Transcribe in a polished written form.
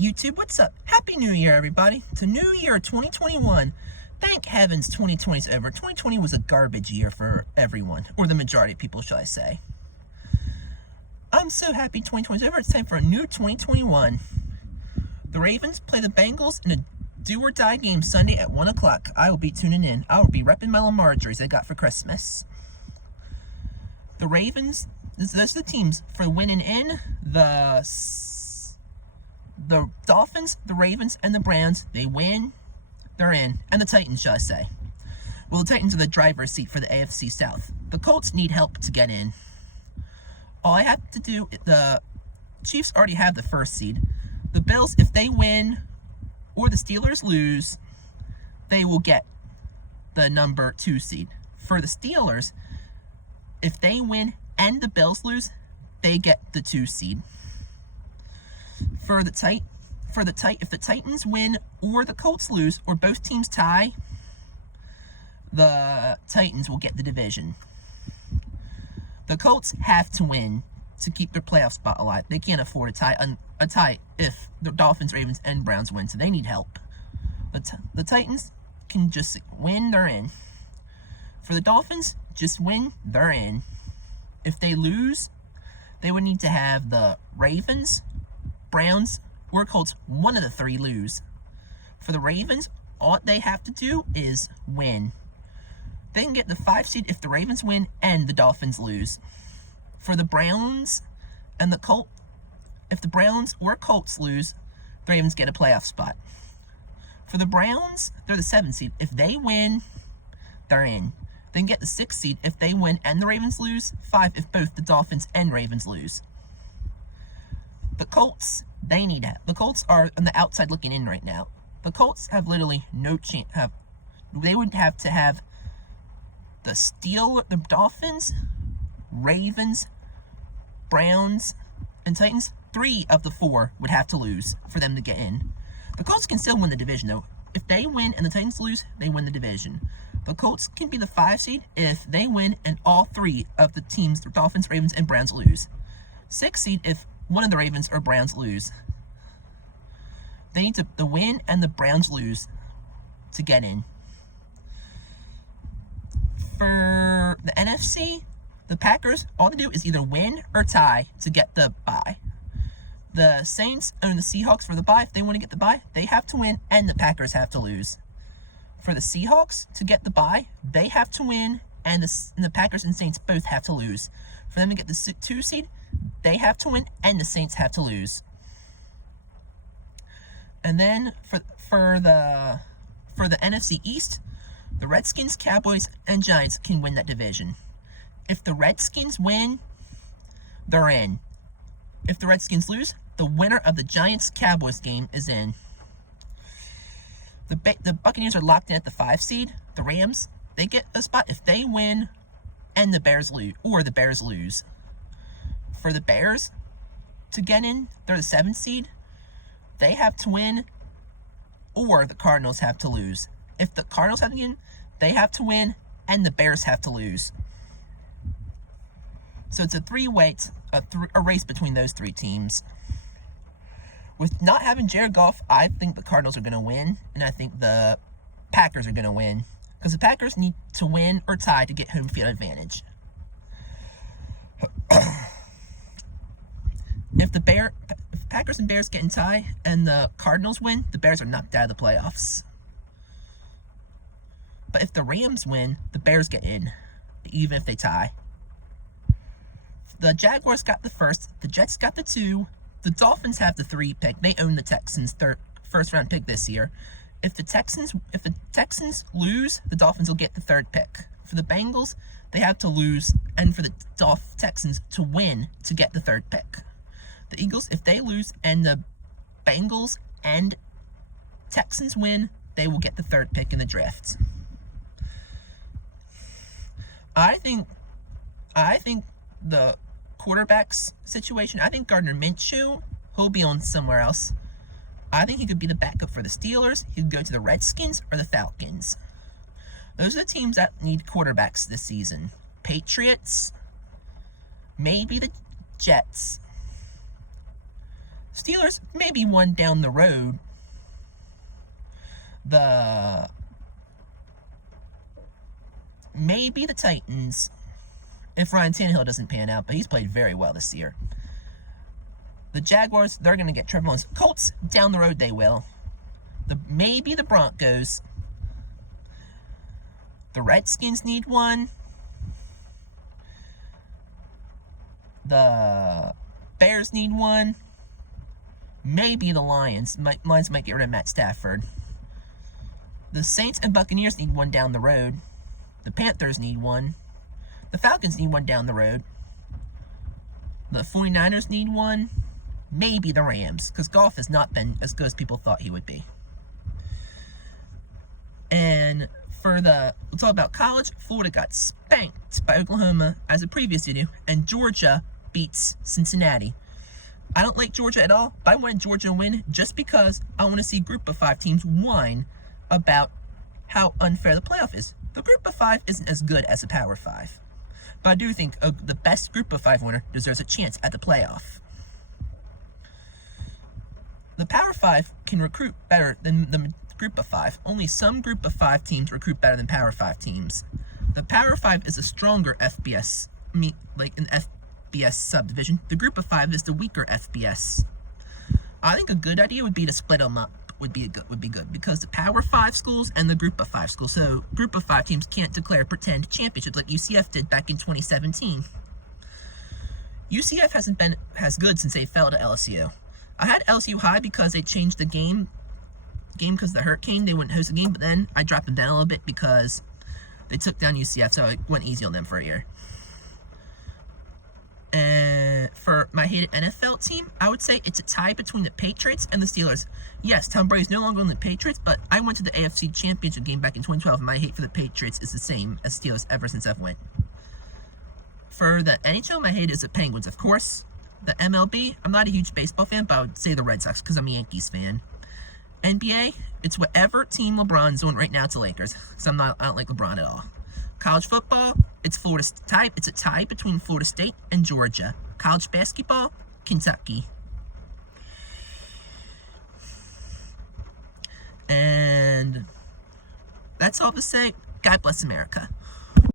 YouTube, what's up? Happy New Year, everybody. It's a new year, 2021. Thank heavens 2020 is over. 2020 was a garbage year for everyone, or the majority of people, shall I say. I'm so happy 2020 is over. It's time for a new 2021. The Ravens play the Bengals in a do-or-die game Sunday at 1 o'clock. I will be tuning in. I will be repping my Lamar jerseys I got for Christmas. The Ravens, those are the teams for winning in. The Dolphins, the Ravens, and the Browns, they win, they're in. And the Titans, shall I say. Well, the Titans are the driver's seat for the AFC South. The Colts need help to get in. All I have to do, the Chiefs already have the first seed. The Bills, if they win or the Steelers lose, they will get the number 2 seed. For the Steelers, if they win and the Bills lose, they get the 2 seed. If the Titans win or the Colts lose or both teams tie, the Titans will get the division. The Colts have to win to keep their playoff spot alive. They can't afford a tie if the Dolphins, Ravens, and Browns win, so they need help. The Titans can just win, they're in. For the Dolphins, just win, they're in. If they lose, they would need to have the Ravens, Browns, or Colts, one of the 3 lose. For the Ravens, all they have to do is win. They can get the 5 seed if the Ravens win and the Dolphins lose. For the Browns and the Colts, if the Browns or Colts lose, the Ravens get a playoff spot. For the Browns, they're the 7 seed. If they win, they're in. They can get the 6 seed if they win and the Ravens lose. 5 if both the Dolphins and Ravens lose. The Colts, the Colts are on the outside looking in right now. The Colts have literally no chance. They would have to have the Dolphins, Ravens, Browns, and Titans. 3 of the 4 would have to lose for them to get in. The Colts can still win the division, though. If they win and the Titans lose, they win the division. The Colts can be the 5 seed if they win and all 3 of the teams, the Dolphins, Ravens, and Browns lose. 6 seed if one of the Ravens or Browns lose. They need to win and the Browns lose to get in. For the NFC, the Packers, all they do is either win or tie to get the bye. The Saints and the Seahawks for the bye, if they want to get the bye, they have to win and the Packers have to lose. For the Seahawks to get the bye, they have to win and the Packers and Saints both have to lose. For them to get the 2 seed, they have to win and the Saints have to lose. And then for the NFC East, the Redskins, Cowboys, and Giants can win that division. If the Redskins win, they're in. If the Redskins lose, the winner of the Giants-Cowboys game is in. The Buccaneers are locked in at the 5 seed. The Rams, they get a spot if they win and the Bears lose, or the Bears lose. For the Bears to get in, they're the 7 seed. They have to win or the Cardinals have to lose. If the Cardinals have to get in, they have to win and the Bears have to lose. So it's a 3-way, a race between those 3 teams. With not having Jared Goff, I think the Cardinals are going to win, and I think the Packers are going to win. Because the Packers need to win or tie to get home field advantage. If Packers and Bears get in tie and the Cardinals win, the Bears are knocked out of the playoffs. But if the Rams win, the Bears get in, even if they tie. The Jaguars got the 1st, the Jets got the 2, the Dolphins have the 3 pick. They own the Texans' first round pick this year. If the Texans lose, the Dolphins will get the 3rd pick. For the Bengals, they have to lose, and for the Texans to win to get the 3rd pick. The Eagles, if they lose and the Bengals and Texans win, they will get the 3rd pick in the draft. I think the quarterbacks situation, I think Gardner Minshew, he'll be on somewhere else. I think he could be the backup for the Steelers. He could go to the Redskins or the Falcons. Those are the teams that need quarterbacks this season. Patriots, maybe the Jets, Steelers, maybe one down the road. Maybe the Titans, if Ryan Tannehill doesn't pan out, but he's played very well this year. The Jaguars, they're going to get Trevor Lawrence. Colts, down the road, they will. Maybe the Broncos. The Redskins need one. The Bears need one. Maybe the Lions. Lions might get rid of Matt Stafford. The Saints and Buccaneers need one down the road. The Panthers need one. The Falcons need one down the road. The 49ers need one. Maybe the Rams, because Goff has not been as good as people thought he would be. And we'll talk about college. Florida got spanked by Oklahoma as a previous video, and Georgia beats Cincinnati. I don't like Georgia at all, but I wanted Georgia to win just because I want to see Group of 5 teams whine about how unfair the playoff is. The Group of 5 isn't as good as the Power 5, but I do think the best Group of 5 winner deserves a chance at the playoff. The Power 5 can recruit better than the Group of 5. Only some Group of 5 teams recruit better than Power 5 teams. The Power 5 is a stronger FBS, like an FBS subdivision. The Group of 5 is the weaker FBS. I think a good idea would be to split them up. Would be good because the Power 5 schools and the Group of 5 schools. So Group of 5 teams can't declare pretend championships like UCF did back in 2017. UCF hasn't been as good since they fell to LSU. I had LSU high because they changed the game because of the hurricane. They wouldn't host the game, but then I dropped them down a little bit because they took down UCF, so it went easy on them for a year. And for my hated NFL team, I would say it's a tie between the Patriots and the Steelers. Yes, Tom Brady's no longer on the Patriots, but I went to the AFC Championship game back in 2012, and my hate for the Patriots is the same as Steelers ever since I've went. For the NHL, my hate is the Penguins, of course. The MLB, I'm not a huge baseball fan, but I would say the Red Sox because I'm a Yankees fan. NBA, it's whatever team LeBron's on right now. It's the Lakers, because I don't like LeBron at all. College football, it's a tie between Florida State and Georgia. College basketball, Kentucky. And that's all to say. God bless America.